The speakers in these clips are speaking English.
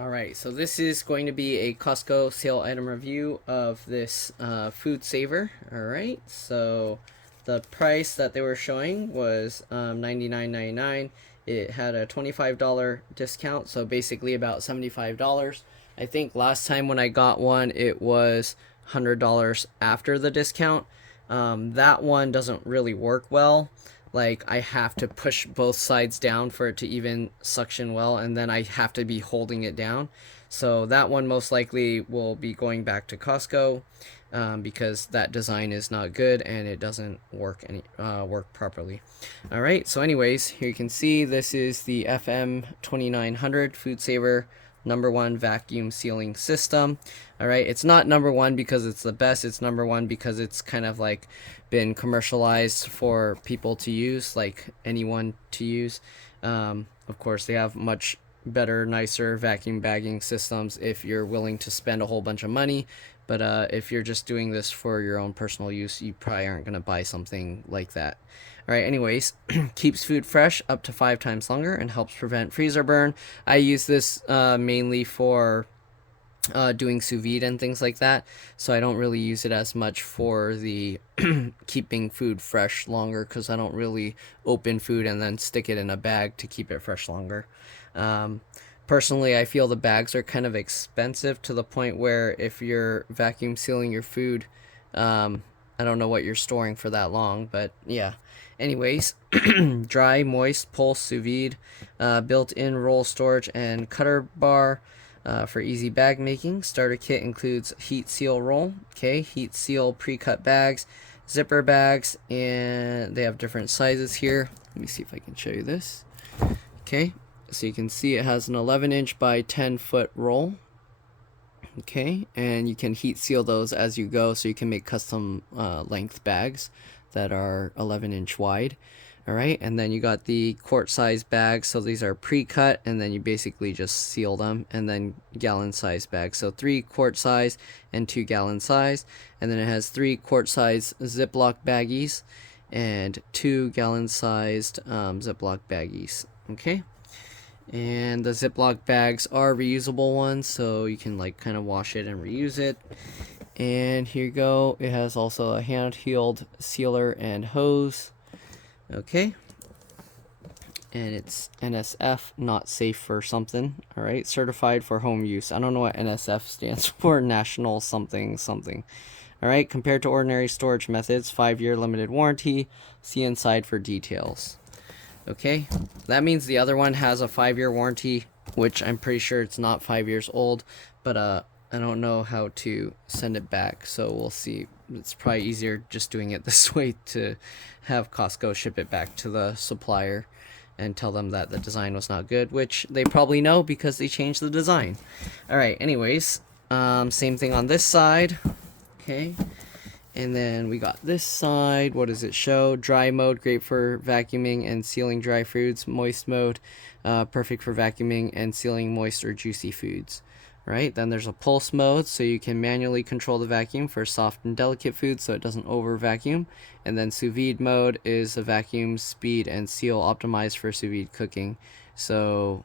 Alright, so this is going to be a Costco sale item review of this FoodSaver. Alright, so the price that they were showing was $99.99. It had a $25 discount, so basically about $75. I think last time when I got one, it was $100 after the discount. That one doesn't really work well. Like, I have to push both sides down for it to even suction well, and then I have to be holding it down. So that one most likely will be going back to Costco, because that design is not good and it doesn't work properly. All right, so anyways, here you can see this is the FM2900 FoodSaver #1 vacuum sealing system. All right, it's not #1 because it's the best. It's #1 because it's kind of like been commercialized for people to use, like anyone to use. Of course, they have much better, nicer vacuum bagging systems if you're willing to spend a whole bunch of money. But if you're just doing this for your own personal use, you probably aren't going to buy something like that. All right, anyways, keeps food fresh up to 5 times longer and helps prevent freezer burn. I use this mainly for doing sous vide and things like that, so I don't really use it as much for the keeping food fresh longer, because I don't really open food and then stick it in a bag to keep it fresh longer. Personally, I feel the bags are kind of expensive to the point where if you're vacuum sealing your food, I don't know what you're storing for that long, but yeah. Anyways, dry, moist, pulse, sous vide, built-in roll storage and cutter bar for easy bag making. Starter kit includes heat seal roll, heat seal pre-cut bags, zipper bags, and they have different sizes here. Let me see if I can show you this. Okay, so you can see it has an 11-inch by 10-foot roll. Okay, and you can heat seal those as you go, so you can make custom length bags that are 11-inch wide. All right, and then you got the quart size bags, so these are pre-cut, and then you basically just seal them. And then gallon size bags, so 3 quart size and 2 gallon size. And then it has 3 quart size Ziploc baggies and 2 gallon sized Ziploc baggies. Okay, and the Ziploc bags are reusable ones, so you can like kind of wash it and reuse it. And here you go, it has also a hand-heeled sealer and hose. Okay, and it's NSF, not safe for something. All right, certified for home use. I don't know what NSF stands for, national something something. All right, compared to ordinary storage methods, 5-year limited warranty. See inside for details. Okay, that means the other one has a 5-year warranty, which I'm pretty sure it's not 5 years old, but I don't know how to send it back, so we'll see. It's probably easier just doing it this way, to have Costco ship it back to the supplier and tell them that the design was not good, which they probably know because they changed the design. Alright, anyways, same thing on this side. Okay, and then we got this side. What does it show? Dry mode, great for vacuuming and sealing dry foods. Moist mode, perfect for vacuuming and sealing moist or juicy foods. Right, then there's a pulse mode, so you can manually control the vacuum for soft and delicate food so it doesn't over vacuum. And then sous vide mode is a vacuum speed and seal optimized for sous vide cooking. So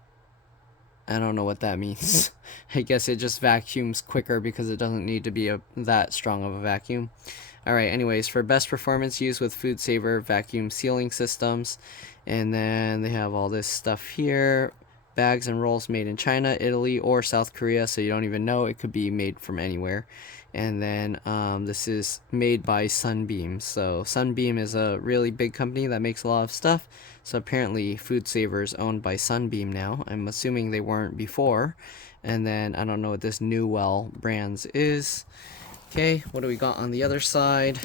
I don't know what that means. I guess it just vacuums quicker because it doesn't need to be that strong of a vacuum. Alright, anyways, for best performance used with FoodSaver vacuum sealing systems. And then they have all this stuff here. Bags and rolls made in China, Italy, or South Korea, so you don't even know. It could be made from anywhere. And then this is made by Sunbeam. So Sunbeam is a really big company that makes a lot of stuff. So apparently FoodSaver is owned by Sunbeam now. I'm assuming they weren't before. And then I don't know what this New Well brands is. Okay, what do we got on the other side?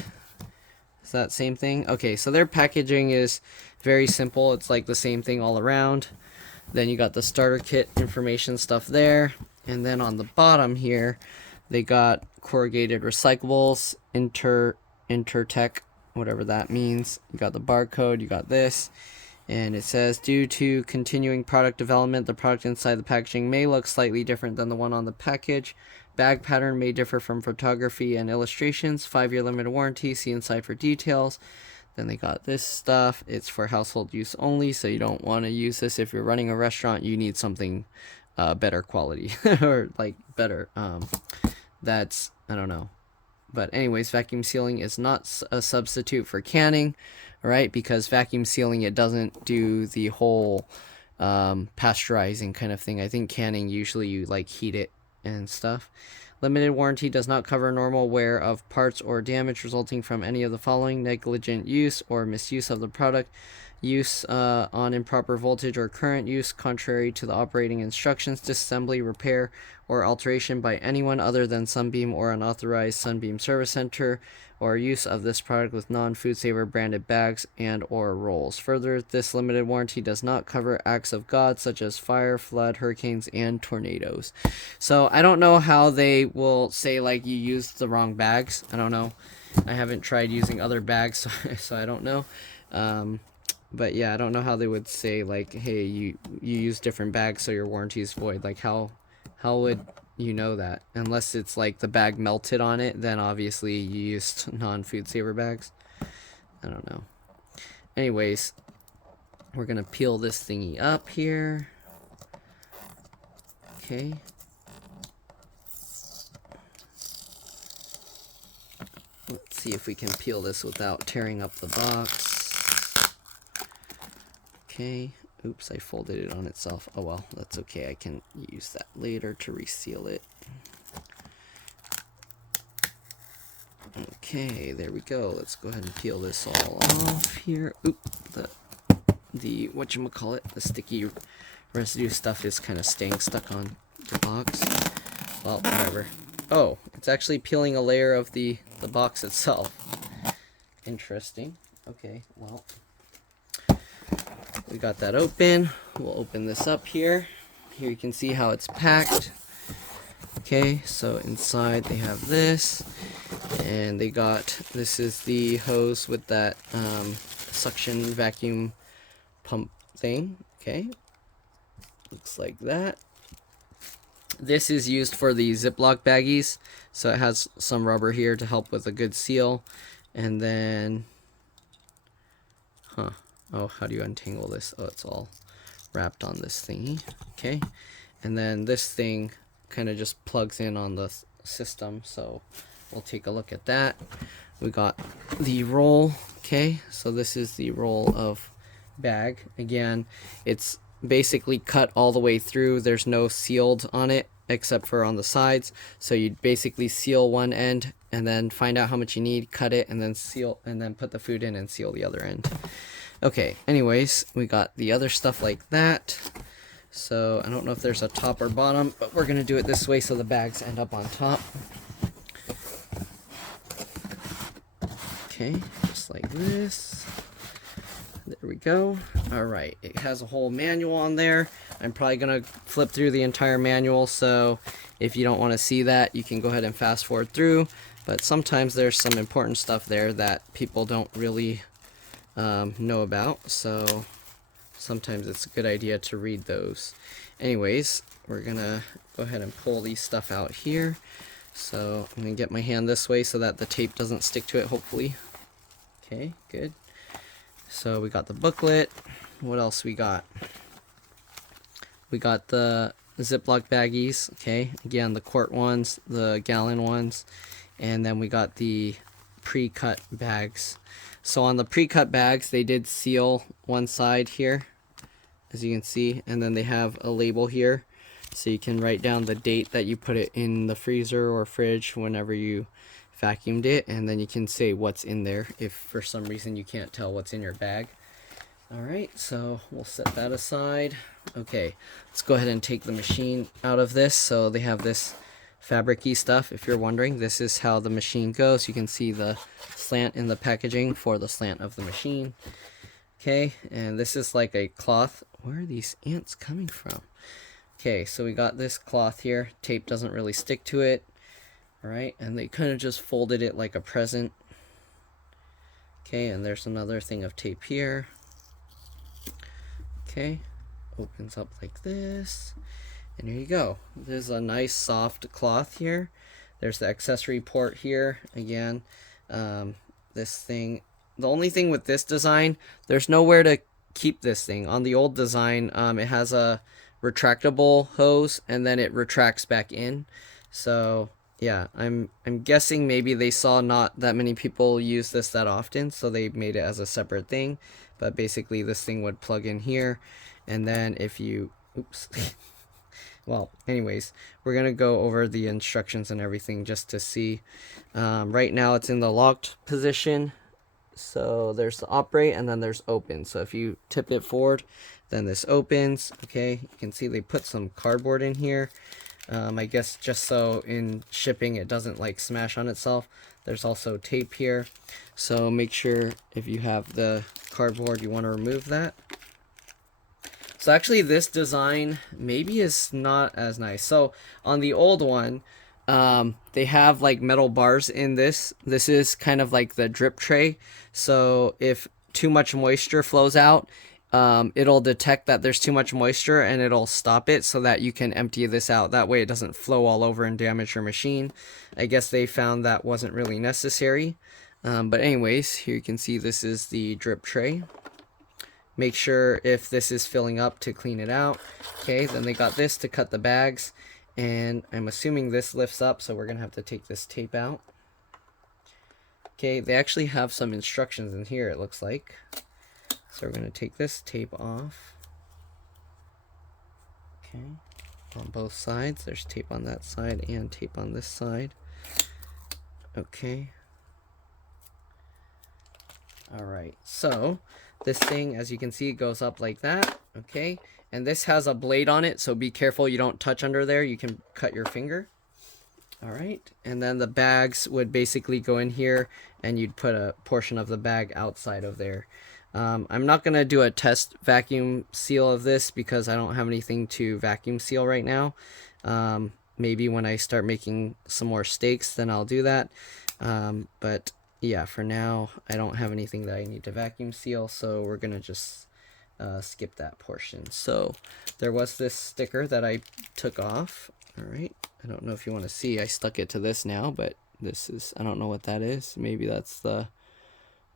Is that same thing? Okay, so their packaging is very simple. It's like the same thing all around. Then you got the starter kit information stuff there. And then on the bottom here, they got corrugated recyclables, Intertech, whatever that means. You got the barcode, you got this. And it says, due to continuing product development, the product inside the packaging may look slightly different than the one on the package. Bag pattern may differ from photography and illustrations. 5-year limited warranty, see inside for details. Then they got this stuff. It's for household use only, so you don't want to use this if you're running a restaurant. You need something better quality or like better. That's, I don't know. But anyways, vacuum sealing is not a substitute for canning, right? Because vacuum sealing, it doesn't do the whole pasteurizing kind of thing. I think canning, usually you like heat it and stuff. Limited warranty does not cover normal wear of parts or damage resulting from any of the following: negligent use or misuse of the product, use on improper voltage or current, use contrary to the operating instructions, disassembly, repair, or alteration by anyone other than Sunbeam or an authorized Sunbeam service center, or use of this product with non-FoodSaver branded bags and or rolls. Further, this limited warranty does not cover acts of God such as fire, flood, hurricanes, and tornadoes. So I don't know how they will say like you used the wrong bags. I don't know. I haven't tried using other bags, so I don't know. But yeah, I don't know how they would say like, hey, you use different bags so your warranty is void. Like how would you know that? Unless it's like the bag melted on it, then obviously you used non-FoodSaver bags. I don't know. Anyways, we're gonna peel this thingy up here. Okay. Let's see if we can peel this without tearing up the box. Okay, oops, I folded it on itself. Oh well, that's okay. I can use that later to reseal it. Okay, there we go. Let's go ahead and peel this all off here. Oop, the whatchamacallit, the sticky residue stuff is kind of staying stuck on the box. Well, whatever. Oh, it's actually peeling a layer of the box itself. Interesting. Okay, well, we got that open. We'll open this up here. Here you can see how it's packed. Okay, so inside they have this, and they got, this is the hose with that suction vacuum pump thing. Okay, looks like that. This is used for the Ziploc baggies, so it has some rubber here to help with a good seal. And then, oh, how do you untangle this? Oh, it's all wrapped on this thingy. Okay, and then this thing kind of just plugs in on the system, so we'll take a look at that. We got the roll. Okay, so this is the roll of bag. Again, it's basically cut all the way through. There's no sealed on it except for on the sides, so you basically seal one end and then find out how much you need, cut it, and then seal, and then put the food in and seal the other end. Okay, anyways, we got the other stuff like that. So I don't know if there's a top or bottom, but we're gonna do it this way so the bags end up on top. Okay, just like this. There we go. All right, it has a whole manual on there. I'm probably gonna flip through the entire manual, so if you don't want to see that, you can go ahead and fast forward through. But sometimes there's some important stuff there that people don't really know about, so sometimes it's a good idea to read those. Anyways, we're gonna go ahead and pull these stuff out here. So I'm gonna get my hand this way so that the tape doesn't stick to it, hopefully. Okay, good. So we got the booklet. What else we got? We got the Ziploc baggies. Okay, again, the quart ones, the gallon ones, and then we got the pre-cut bags. So on the pre-cut bags, they did seal one side here, as you can see, and then they have a label here, so you can write down the date that you put it in the freezer or fridge whenever you vacuumed it, and then you can say what's in there if for some reason you can't tell what's in your bag. Alright, so we'll set that aside. Okay, let's go ahead and take the machine out of this. So they have this fabric-y stuff. If you're wondering, this is how the machine goes. You can see the slant in the packaging for the slant of the machine. Okay, and this is like a cloth. Where are these ants coming from? Okay, so we got this cloth here. Tape doesn't really stick to it. Alright, and they kind of just folded it like a present. Okay, and there's another thing of tape here. Okay, opens up like this. And here you go. There's a nice soft cloth here. There's the accessory port here. Again, this thing. The only thing with this design, there's nowhere to keep this thing. On the old design, it has a retractable hose, and then it retracts back in. So yeah, I'm guessing maybe they saw not that many people use this that often, so they made it as a separate thing. But basically this thing would plug in here, and then if you, oops, well, anyways, we're gonna go over the instructions and everything just to see. Right now it's in the locked position, so there's the operate and then there's open. So if you tip it forward, then this opens. Okay, you can see they put some cardboard in here, I guess just so in shipping it doesn't like smash on itself. There's also tape here, so make sure if you have the cardboard you want to remove that. So actually this design maybe is not as nice. So on the old one, they have like metal bars in this. This is kind of like the drip tray. So if too much moisture flows out, it'll detect that there's too much moisture and it'll stop it so that you can empty this out. That way it doesn't flow all over and damage your machine. I guess they found that wasn't really necessary. But anyways, here you can see this is the drip tray. Make sure if this is filling up to clean it out. Okay, then they got this to cut the bags, and I'm assuming this lifts up, so we're gonna have to take this tape out. Okay, they actually have some instructions in here, it looks like. So we're gonna take this tape off. Okay, on both sides. There's tape on that side and tape on this side. Okay. Alright, so this thing, as you can see, goes up like that. Okay, and this has a blade on it, so be careful you don't touch under there. You can cut your finger. Alright, and then the bags would basically go in here, and you'd put a portion of the bag outside of there. I'm not going to do a test vacuum seal of this because I don't have anything to vacuum seal right now. Maybe when I start making some more steaks, then I'll do that. But yeah, for now, I don't have anything that I need to vacuum seal, so we're going to just skip that portion. So there was this sticker that I took off. All right, I don't know if you want to see. I stuck it to this now, but this is, I don't know what that is. Maybe that's the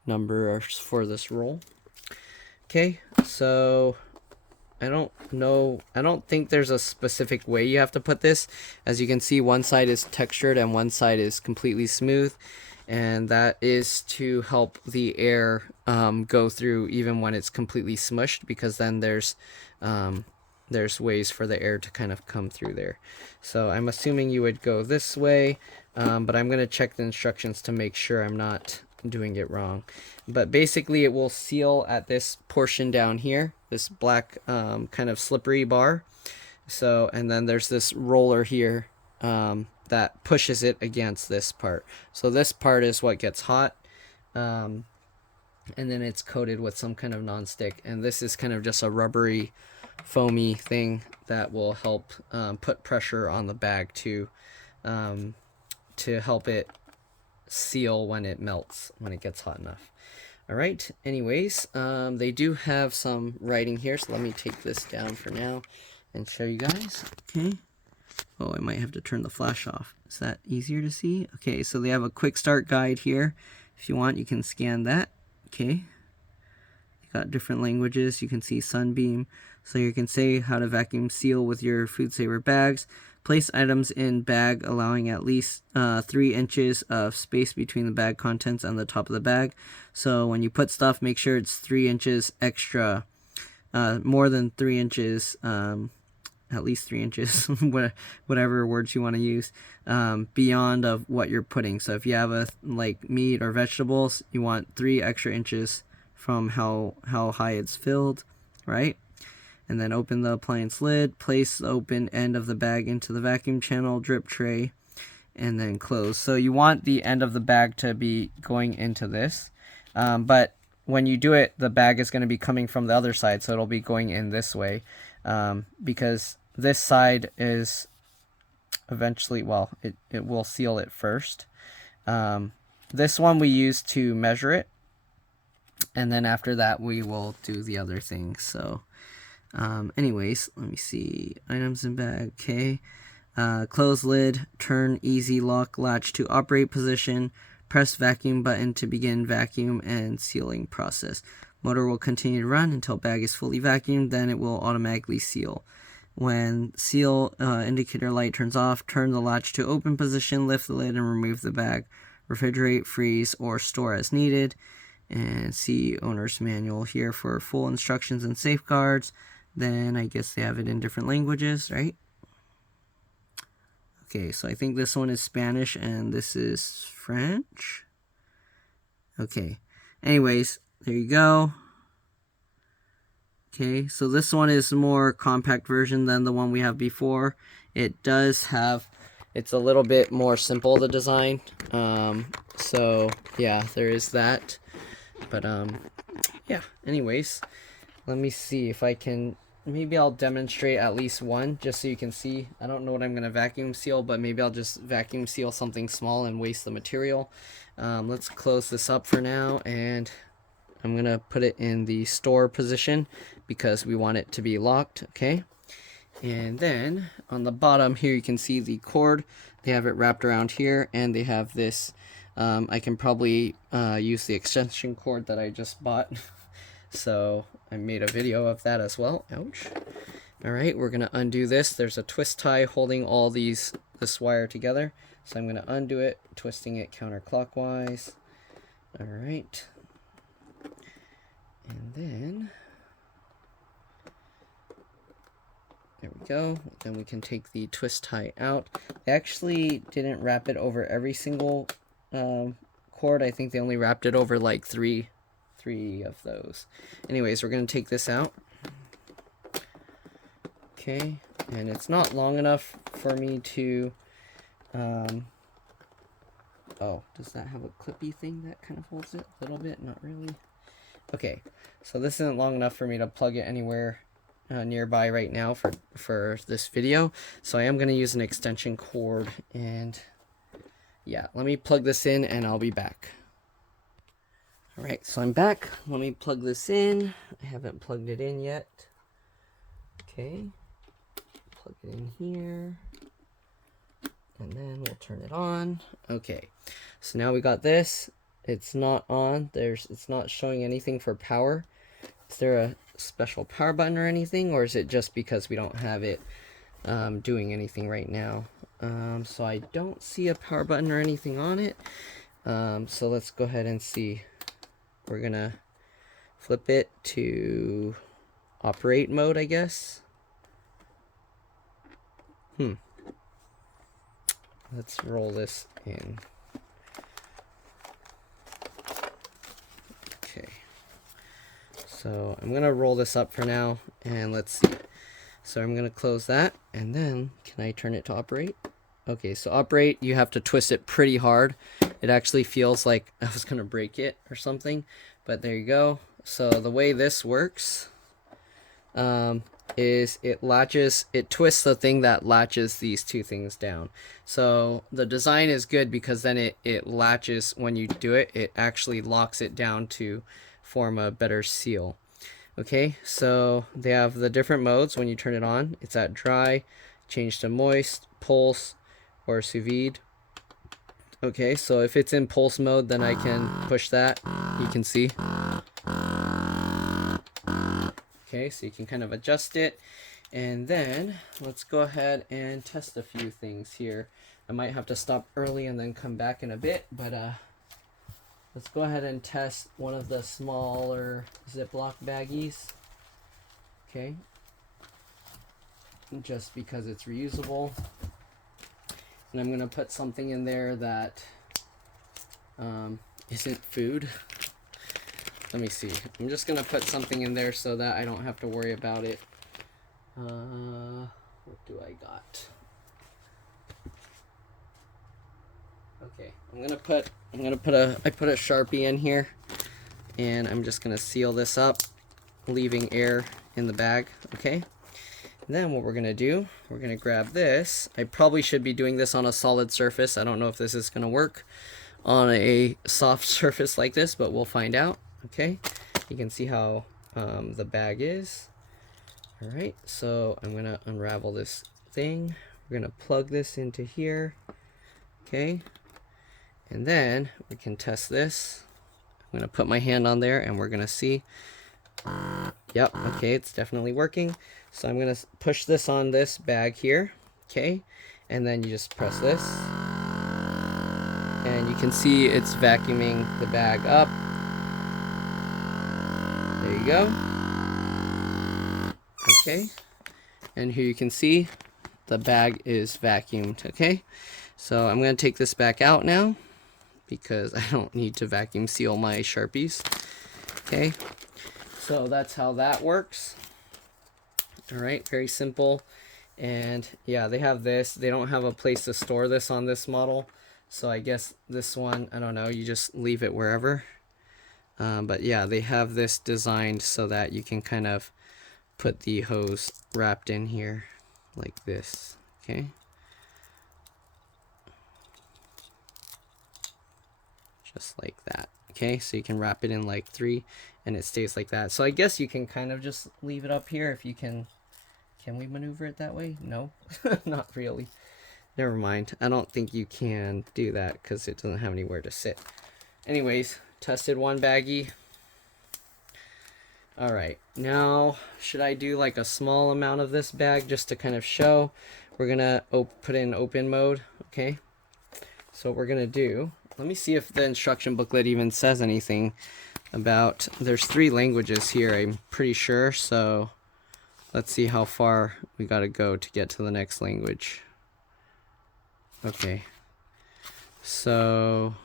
number for this roll. Okay, so I don't know. I don't think there's a specific way you have to put this. As you can see, one side is textured and one side is completely smooth. And that is to help the air go through even when it's completely smushed, because then there's ways for the air to kind of come through there. So I'm assuming you would go this way, but I'm going to check the instructions to make sure I'm not doing it wrong. But basically it will seal at this portion down here, this black kind of slippery bar. So, and then there's this roller here that pushes it against this part. So this part is what gets hot, and then it's coated with some kind of non-stick, and this is kind of just a rubbery foamy thing that will help put pressure on the bag to help it seal when it melts, when it gets hot enough. All right, anyways, they do have some writing here, so let me take this down for now and show you guys. Okay. Oh, I might have to turn the flash off. Is that easier to see? Okay, so they have a quick start guide here. If you want, you can scan that. Okay. You got different languages. You can see Sunbeam. So you can say how to vacuum seal with your FoodSaver bags. Place items in bag, allowing at least 3 inches of space between the bag contents and the top of the bag. So when you put stuff, make sure it's 3 inches extra, more than 3 inches, at least 3 inches, whatever words you want to use, beyond of what you're putting. So if you have like meat or vegetables, you want 3 extra inches from how high it's filled, right? And then open the appliance lid, place the open end of the bag into the vacuum channel drip tray, and then close. So you want the end of the bag to be going into this, but when you do it, the bag is going to be coming from the other side, so it'll be going in this way, because this side is eventually, well, it will seal it first. This one we use to measure it, and then after that we will do the other thing. So anyways, let me see. Items in bag. Okay. Close lid. Turn easy lock latch to operate position. Press vacuum button to begin vacuum and sealing process. Motor will continue to run until bag is fully vacuumed. Then it will automatically seal. When seal indicator light turns off, turn the latch to open position, lift the lid, and remove the bag. Refrigerate, freeze, or store as needed. And see owner's manual here for full instructions and safeguards. Then I guess they have it in different languages, right? Okay, so I think this one is Spanish and this is French. Okay, anyways, there you go. Okay, so this one is a more compact version than the one we have before. It does have, it's a little bit more simple, the design. So yeah, there is that. But yeah, anyways, let me see if I can, maybe I'll demonstrate at least one just so you can see. I don't know what I'm going to vacuum seal, but maybe I'll just vacuum seal something small and waste the material. Let's close this up for now, and I'm going to put it in the store position because we want it to be locked, okay? And then on the bottom here you can see the cord. They have it wrapped around here, and they have this, I can probably use the extension cord that I just bought. So I made a video of that as well. Ouch. Alright, we're going to undo this. There's a twist tie holding all this wire together. So I'm going to undo it, twisting it counterclockwise. Alright. And then, there we go. Then we can take the twist tie out. They actually didn't wrap it over every single cord. I think they only wrapped it over like three of those. Anyways, we're going to take this out. Okay, and it's not long enough for me to, oh, does that have a clippy thing that kind of holds it a little bit? Not really. Okay, so this isn't long enough for me to plug it anywhere nearby right now for this video. So I am going to use an extension cord, and yeah, let me plug this in and I'll be back. Alright, so I'm back. Let me plug this in. I haven't plugged it in yet. Okay, plug it in here. And then we'll turn it on. Okay, so now we got this. It's not on. It's not showing anything for power. Is there a special power button or anything, or is it just because we don't have it doing anything right now? So I don't see a power button or anything on it. So let's go ahead and see. We're gonna flip it to operate mode, I guess. Let's roll this in. Okay. So I'm gonna roll this up for now, and let's see. So I'm gonna close that, and then can I turn it to operate? Okay, so operate, you have to twist it pretty hard. It actually feels like I was gonna break it or something, but there you go. So the way this works is it twists the thing that latches these two things down. So the design is good because then it latches, when you do it, it actually locks it down to form a better seal. Okay, so they have the different modes. When you turn it on, it's at dry, change to moist, pulse, or sous vide. Okay, so if it's in pulse mode, then I can push that. You can see. Okay, so you can kind of adjust it. And then let's go ahead and test a few things here. I might have to stop early and then come back in a bit, but let's go ahead and test one of the smaller Ziploc baggies. Okay, just because it's reusable. And I'm going to put something in there that isn't food. Let me see. I'm just going to put something in there so that I don't have to worry about it. What do I got? Okay, I put a Sharpie in here, and I'm just going to seal this up, leaving air in the bag, okay? Then what we're going to do, we're going to grab this. I probably should be doing this on a solid surface. I don't know if this is going to work on a soft surface like this, but we'll find out. Okay, you can see how the bag is. Alright, so I'm going to unravel this thing. We're going to plug this into here. Okay, and then we can test this. I'm going to put my hand on there and we're going to see. Yep, okay, it's definitely working. So I'm gonna push this on this bag here, okay, and then you just press this, and you can see it's vacuuming the bag up. There you go. Okay, and here you can see the bag is vacuumed. Okay, so I'm gonna take this back out now because I don't need to vacuum seal my Sharpies. Okay, so that's how that works. All right, very simple. And yeah, they have this. They don't have a place to store this on this model, so I guess this one, I don't know, you just leave it wherever. But yeah, they have this designed so that you can kind of put the hose wrapped in here like this. Okay, just like that. Okay, so you can wrap it in like 3 and it stays like that. So I guess you can kind of just leave it up here if you can. Can we maneuver it that way? No, not really. Never mind. I don't think you can do that because it doesn't have anywhere to sit. Anyways, tested one baggie. All right, now should I do like a small amount of this bag just to kind of show? We're gonna put in open mode. Okay, so what we're gonna do, let me see if the instruction booklet even says anything about, there's 3 languages here, I'm pretty sure, so let's see how far we gotta go to get to the next language. Okay, so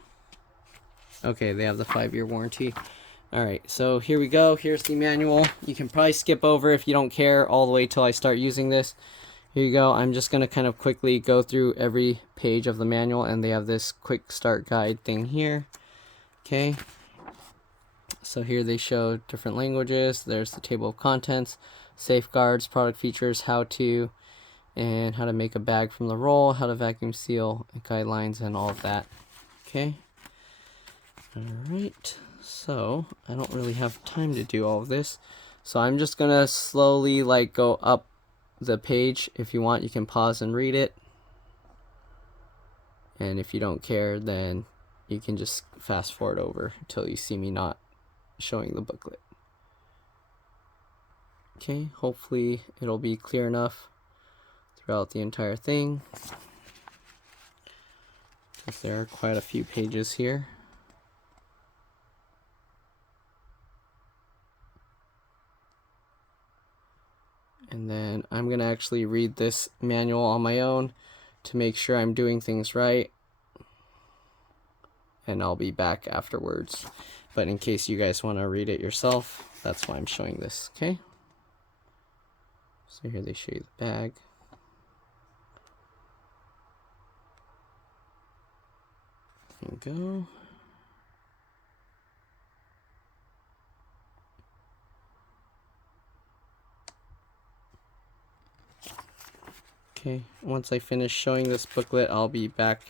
okay, they have the 5-year warranty. All right, so here we go. Here's the manual. You can probably skip over if you don't care all the way till I start using this. Here you go. I'm just going to kind of quickly go through every page of the manual, and they have this quick start guide thing here. Okay, so here they show different languages. There's the table of contents, safeguards, product features, how to, and how to make a bag from the roll, how to vacuum seal, guidelines, and all of that. Okay, all right. So I don't really have time to do all of this, so I'm just gonna slowly like go up the page. If you want, you can pause and read it, and if you don't care, then you can just fast forward over until you see me not showing the booklet. Okay, hopefully it'll be clear enough throughout the entire thing, because there are quite a few pages here. And then I'm going to actually read this manual on my own to make sure I'm doing things right. And I'll be back afterwards. But in case you guys want to read it yourself, that's why I'm showing this, okay? So here they show you the bag. There you go. Okay, once I finish showing this booklet, I'll be back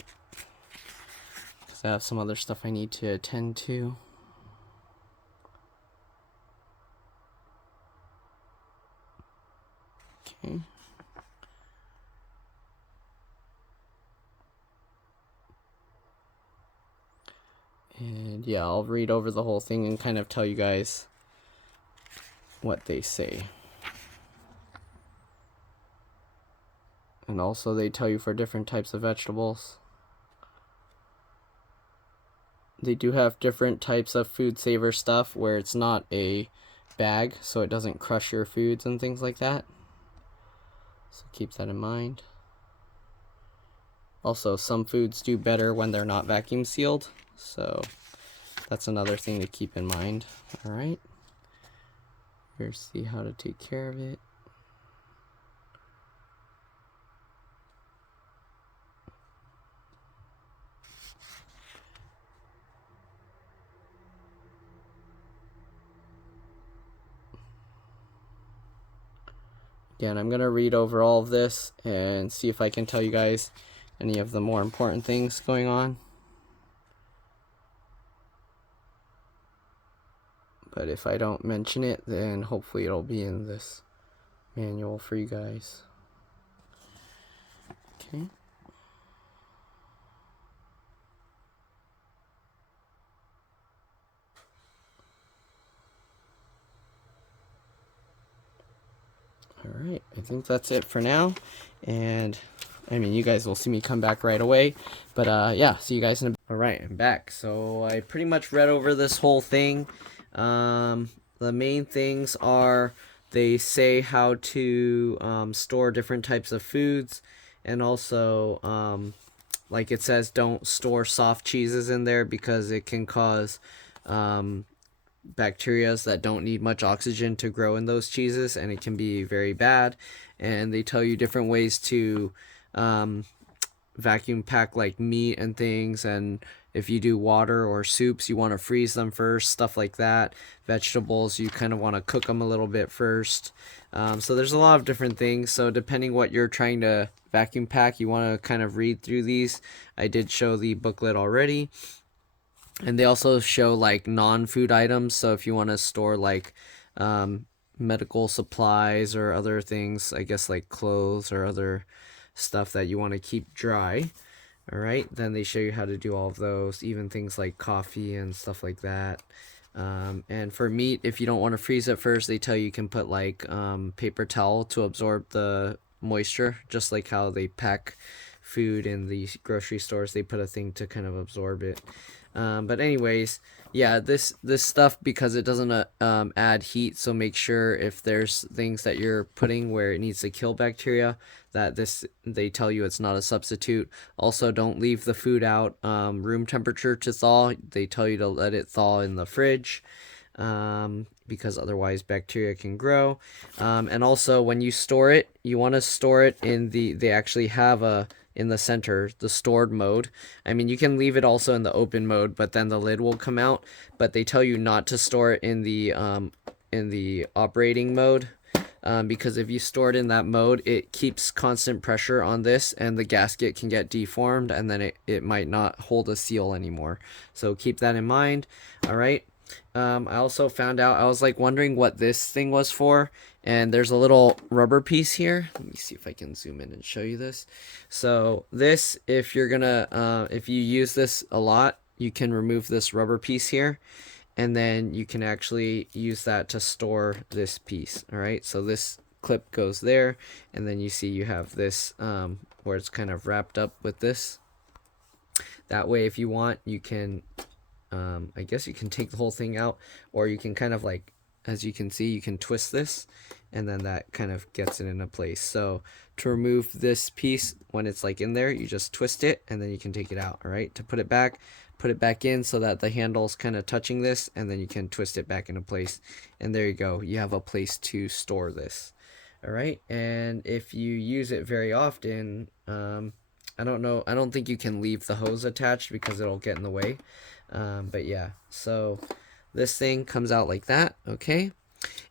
because I have some other stuff I need to attend to. Okay. And yeah, I'll read over the whole thing and kind of tell you guys what they say. And also they tell you for different types of vegetables. They do have different types of FoodSaver stuff where it's not a bag, so it doesn't crush your foods and things like that. So keep that in mind. Also, some foods do better when they're not vacuum sealed, so that's another thing to keep in mind. All right. Here's see how to take care of it. Again, I'm going to read over all of this and see if I can tell you guys any of the more important things going on. But if I don't mention it, then hopefully it'll be in this manual for you guys. Okay. think that's it for now. And I mean, you guys will see me come back right away. But yeah, see you guys in a bit. Alright, I'm back. So I pretty much read over this whole thing. The main things are they say how to store different types of foods, and also like it says, don't store soft cheeses in there because it can cause bacteria that don't need much oxygen to grow in those cheeses, and it can be very bad. And they tell you different ways to vacuum pack like meat and things, and if you do water or soups, you want to freeze them first, stuff like that. Vegetables, you kind of want to cook them a little bit first. So there's a lot of different things. So depending what you're trying to vacuum pack, you want to kind of read through these. I did show the booklet already. And they also show like non-food items. So if you want to store like medical supplies or other things, I guess like clothes or other stuff that you want to keep dry, all right, then they show you how to do all of those, even things like coffee and stuff like that. And for meat, if you don't want to freeze it first, they tell you can put like paper towel to absorb the moisture, just like how they pack food in the grocery stores. They put a thing to kind of absorb it. But anyways, yeah, this stuff, because it doesn't add heat, so make sure if there's things that you're putting where it needs to kill bacteria, that they tell you it's not a substitute. Also, don't leave the food out room temperature to thaw. They tell you to let it thaw in the fridge, because otherwise bacteria can grow. And also, when you store it, you want to store it in they actually have in the center, the stored mode. I mean, you can leave it also in the open mode, but then the lid will come out. But they tell you not to store it in the operating mode, because if you store it in that mode, it keeps constant pressure on this, and the gasket can get deformed, and then it might not hold a seal anymore. So keep that in mind. All right. I also found out, I was like wondering what this thing was for, and there's a little rubber piece here. Let me see if I can zoom in and show you this. So this, if you're gonna if you use this a lot, you can remove this rubber piece here, and then you can actually use that to store this piece. All right, so this clip goes there, and then you see you have this where it's kind of wrapped up with this. That way, if you want, you can I guess you can take the whole thing out, or you can kind of like, as you can see, you can twist this, and then that kind of gets it into place. So to remove this piece, when it's like in there, you just twist it, and then you can take it out. All right, to put it back in so that the handle's kind of touching this, and then you can twist it back into place, and there you go, you have a place to store this. All right, and if you use it very often, I don't think you can leave the hose attached because it'll get in the way. But yeah, so this thing comes out like that, okay?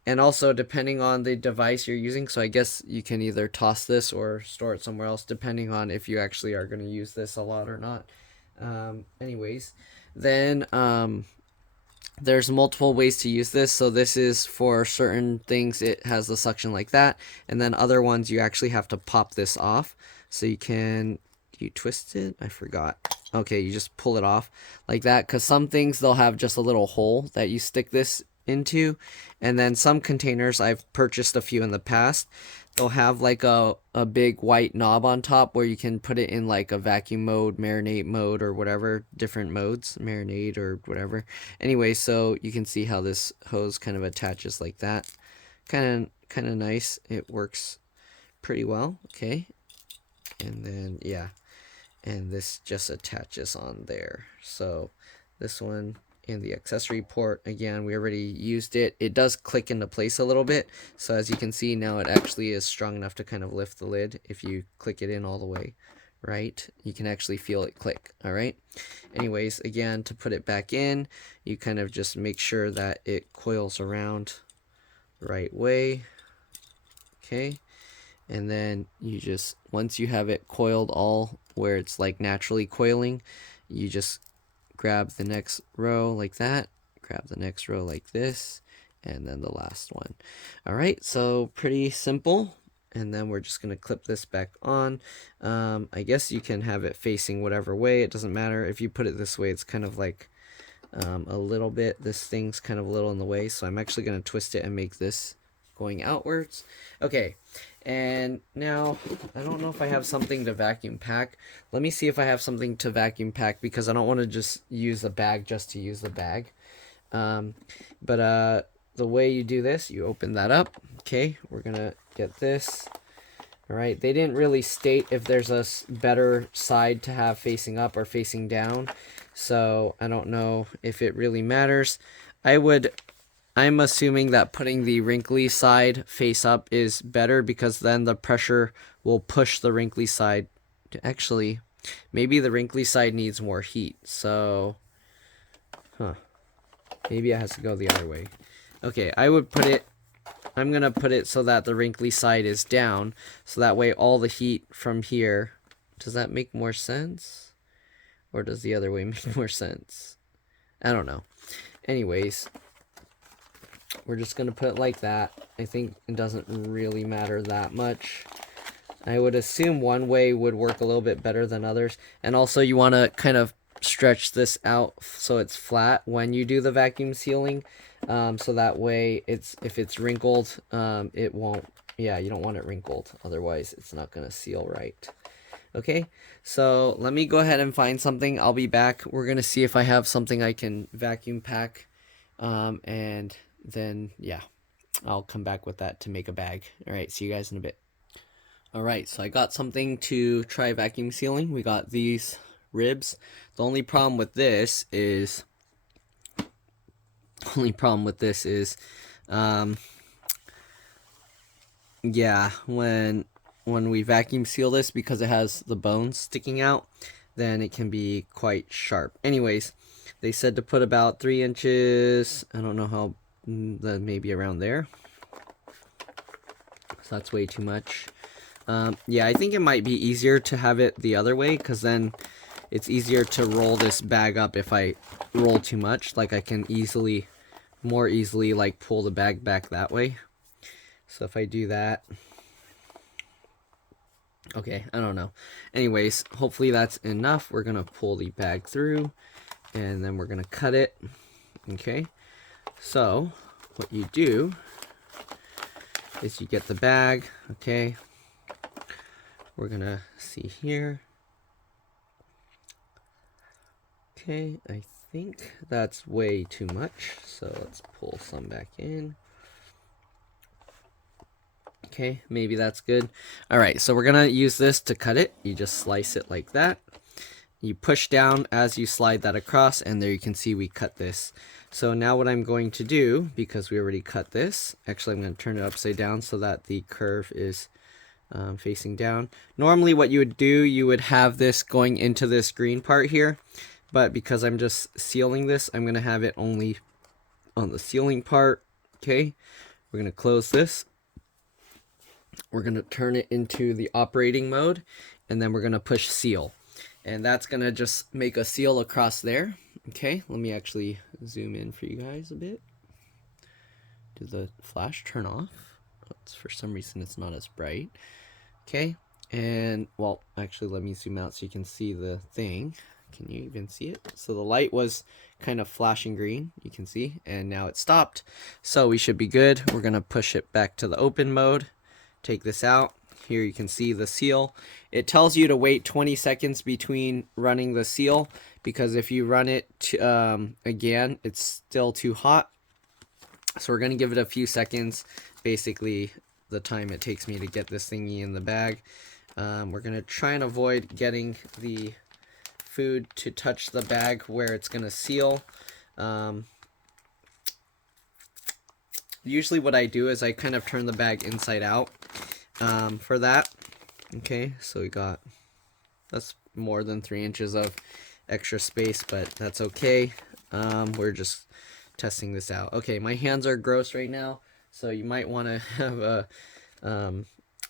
And also, depending on the device you're using, so I guess you can either toss this or store it somewhere else, depending on if you actually are going to use this a lot or not. Anyways, then there's multiple ways to use this. So this is for certain things, it has the suction like that, and then other ones you actually have to pop this off. So you twist it? I forgot. Okay, you just pull it off like that, because some things they'll have just a little hole that you stick this into, and then some containers, I've purchased a few in the past, they'll have like a big white knob on top where you can put it in like a vacuum mode, marinate mode, or whatever, different modes, marinate or whatever. Anyway, so you can see how this hose kind of attaches like that. Kind of nice. It works pretty well. Okay, and then yeah, and this just attaches on there. So this one in the accessory port, again, we already used it. It does click into place a little bit, so as you can see now, it actually is strong enough to kind of lift the lid. If you click it in all the way, right, you can actually feel it click. All right, anyways, again, to put it back in, you kind of just make sure that it coils around the right way. Okay, and then you just, once you have it coiled all where it's like naturally coiling, you just grab the next row like that, grab the next row like this, and then the last one. All right, so pretty simple. And then we're just going to clip this back on. I guess you can have it facing whatever way, it doesn't matter. If you put it this way, it's kind of like a little bit, this thing's kind of a little in the way, so I'm actually going to twist it and make this going outwards. Okay, And now, I don't know if I have something to vacuum pack. Let me see if I have something to vacuum pack, because I don't want to just use the bag just to use the bag. But the way you do this, you open that up. Okay, we're going to get this. All right, they didn't really state if there's a better side to have facing up or facing down. So I don't know if it really matters. I'm assuming that putting the wrinkly side face up is better, because then the pressure will push the wrinkly side to, actually, maybe the wrinkly side needs more heat. So, maybe it has to go the other way. Okay, I'm going to put it so that the wrinkly side is down, so that way all the heat from here, does that make more sense? Or does the other way make more sense? I don't know. Anyways, we're just going to put it like that. I think it doesn't really matter that much. I would assume one way would work a little bit better than others. And also you want to kind of stretch this out so it's flat when you do the vacuum sealing. So that way if it's wrinkled, it won't, you don't want it wrinkled. Otherwise it's not going to seal right. Okay, so let me go ahead and find something. I'll be back. We're going to see if I have something I can vacuum pack. And then, I'll come back with that to make a bag. All right, see you guys in a bit. All right, so I got something to try vacuum sealing. We got these ribs. The only problem with this is, when we vacuum seal this, because it has the bones sticking out, then it can be quite sharp. Anyways, they said to put about 3 inches. I don't know how, maybe around there. So that's way too much. I think it might be easier to have it the other way, because then it's easier to roll this bag up. If I roll too much, like, I can more easily like pull the bag back that way. So if I do that, okay, I don't know. Anyways, hopefully that's enough. We're gonna pull the bag through, and then we're gonna cut it. Okay, so what you do is you get the bag. Okay, we're gonna see here. Okay, I think that's way too much, so let's pull some back in. Okay, maybe that's good. All right, so we're gonna use this to cut it. You just slice it like that. You push down as you slide that across, and there you can see we cut this. So now what I'm going to do, because we already cut this, actually I'm going to turn it upside down so that the curve is facing down. Normally what you would do, you would have this going into this green part here, but because I'm just sealing this, I'm going to have it only on the sealing part. Okay, we're going to close this. We're going to turn it into the operating mode, and then we're going to push seal. And that's going to just make a seal across there. Okay, let me actually zoom in for you guys a bit. Did the flash turn off? For some reason it's not as bright. Okay, and well, actually let me zoom out so you can see the thing. Can you even see it? So the light was kind of flashing green, you can see, and now it stopped. So we should be good. We're going to push it back to the open mode. Take this out. Here you can see the seal. It tells you to wait 20 seconds between running the seal, because if you run it again, it's still too hot. So we're going to give it a few seconds, basically the time it takes me to get this thingy in the bag. We're going to try and avoid getting the food to touch the bag where it's going to seal. Usually what I do is I kind of turn the bag inside out for that. Okay, so that's more than 3 inches of extra space, but that's okay. We're just testing this out. Okay, my hands are gross right now, so you might want to have a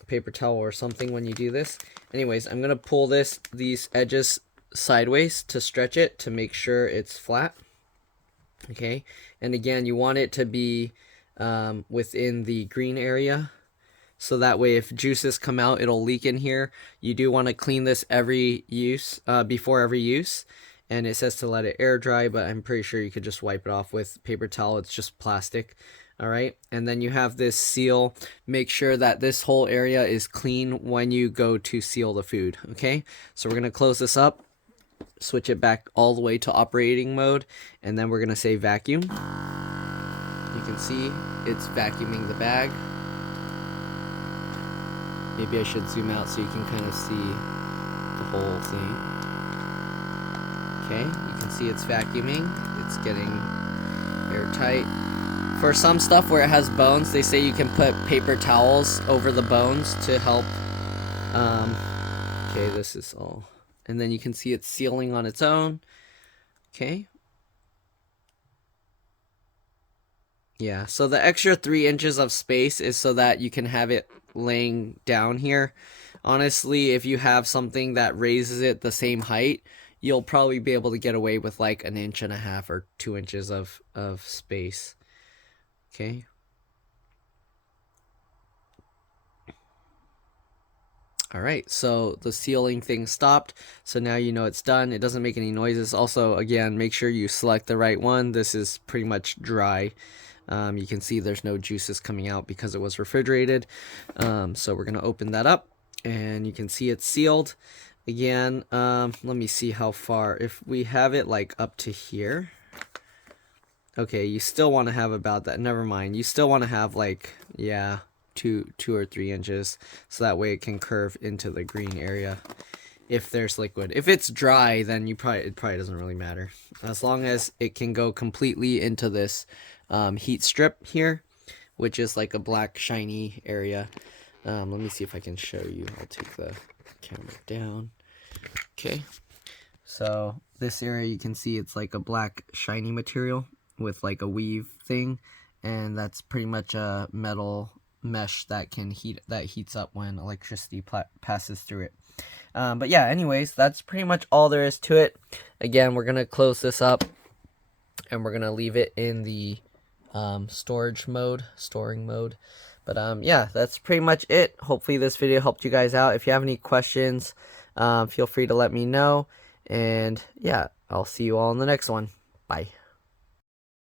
paper towel or something when you do this. Anyways, I'm gonna pull these edges sideways to stretch it to make sure it's flat. Okay, and again, you want it to be within the green area, so that way if juices come out, it'll leak in here. You do want to clean this before every use, and it says to let it air dry, but I'm pretty sure you could just wipe it off with paper towel. It's just plastic. All right, and then you have this seal. Make sure that this whole area is clean when you go to seal the food. Okay, so we're gonna close this up, switch it back all the way to operating mode, and then we're gonna say vacuum. You can see it's vacuuming the bag. Maybe I should zoom out so you can kind of see the whole thing. Okay, you can see it's vacuuming. It's getting airtight. For some stuff where it has bones, they say you can put paper towels over the bones to help. Okay, this is all. And then you can see it's sealing on its own. Okay. Yeah, so the extra 3 inches of space is so that you can have it laying down here. Honestly, if you have something that raises it the same height, you'll probably be able to get away with like 1.5 inches or 2 inches of space. Okay. All right, so the sealing thing stopped. So now you know it's done. It doesn't make any noises. Also, again, make sure you select the right one. This is pretty much dry. You can see there's no juices coming out because it was refrigerated. So we're gonna open that up, and you can see it's sealed. Again, let me see how far. If we have it like up to here. Okay, you still want to have about that. Never mind. You still want to have like, yeah, 2 or 3 inches, so that way it can curve into the green area if there's liquid. If it's dry, then it probably doesn't really matter. As long as it can go completely into this heat strip here, which is like a black shiny area. Let me see if I can show you. I'll take the camera down. Okay, so this area you can see it's like a black shiny material with like a weave thing, and that's pretty much a metal mesh that heats up when electricity passes through it. But yeah, anyways, that's pretty much all there is to it. Again, we're gonna close this up, and we're gonna leave it in the storing mode. But yeah, that's pretty much it. Hopefully this video helped you guys out. If you have any questions, feel free to let me know, and yeah, I'll see you all in the next one. Bye.